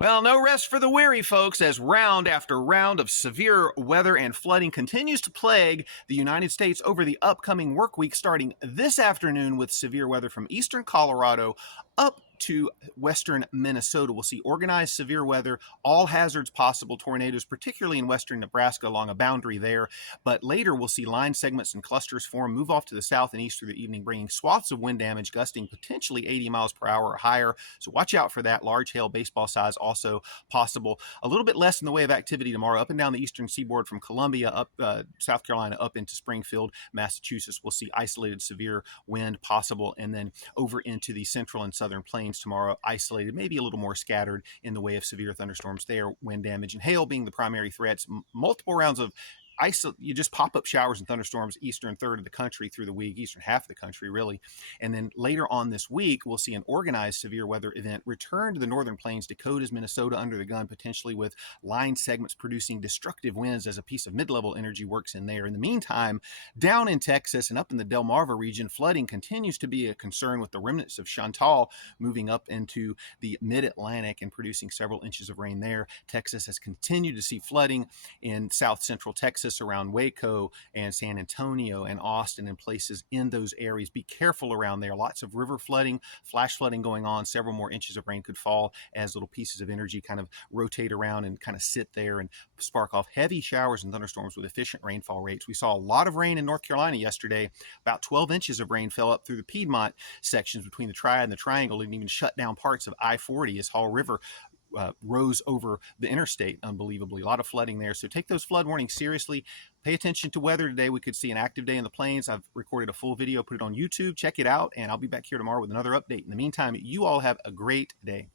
Well, no rest for the weary, folks, as round after round of severe weather and flooding continues to plague the United States over the upcoming work week, starting this afternoon with severe weather from eastern Colorado up to western Minnesota. We'll see organized severe weather, all hazards possible, tornadoes, particularly in western Nebraska along a boundary there. But later, we'll see line segments and clusters form, move off to the south and east through the evening, bringing swaths of wind damage gusting potentially 80 miles per hour or higher. So watch out for that. Large hail, baseball size, also possible. A little bit less in the way of activity tomorrow up and down the eastern seaboard from Columbia up South Carolina up into Springfield, Massachusetts. We'll see isolated severe wind possible, and then over into the central and southern plains tomorrow, isolated, maybe a little more scattered in the way of severe thunderstorms there, wind damage and hail being the primary threats. Multiple rounds of you just pop-up showers and thunderstorms eastern third of the country through the week, eastern half of the country really. And then later on this week, we'll see an organized severe weather event return to the northern plains, Dakotas, Minnesota under the gun, potentially with line segments producing destructive winds as a piece of mid-level energy works in there. In the meantime, down in Texas and up in the Delmarva region, flooding continues to be a concern with the remnants of Chantal moving up into the mid-Atlantic and producing several inches of rain there. Texas has continued to see flooding in south central Texas around Waco and San Antonio and Austin and places in those areas. Be careful around there. Lots of river flooding, flash flooding going on. Several more inches of rain could fall as little pieces of energy kind of rotate around and kind of sit there and spark off heavy showers and thunderstorms with efficient rainfall rates. We saw a lot of rain in North Carolina yesterday. About 12 inches of rain fell up through the Piedmont sections between the Triad and the Triangle and even shut down parts of I-40 as Haw River rose over the interstate unbelievably. A lot of flooding there. So take those flood warnings seriously. Pay attention to weather today. We could see an active day in the plains. I've recorded a full video, put it on YouTube. Check it out, and I'll be back here tomorrow with another update. In the meantime, you all have a great day.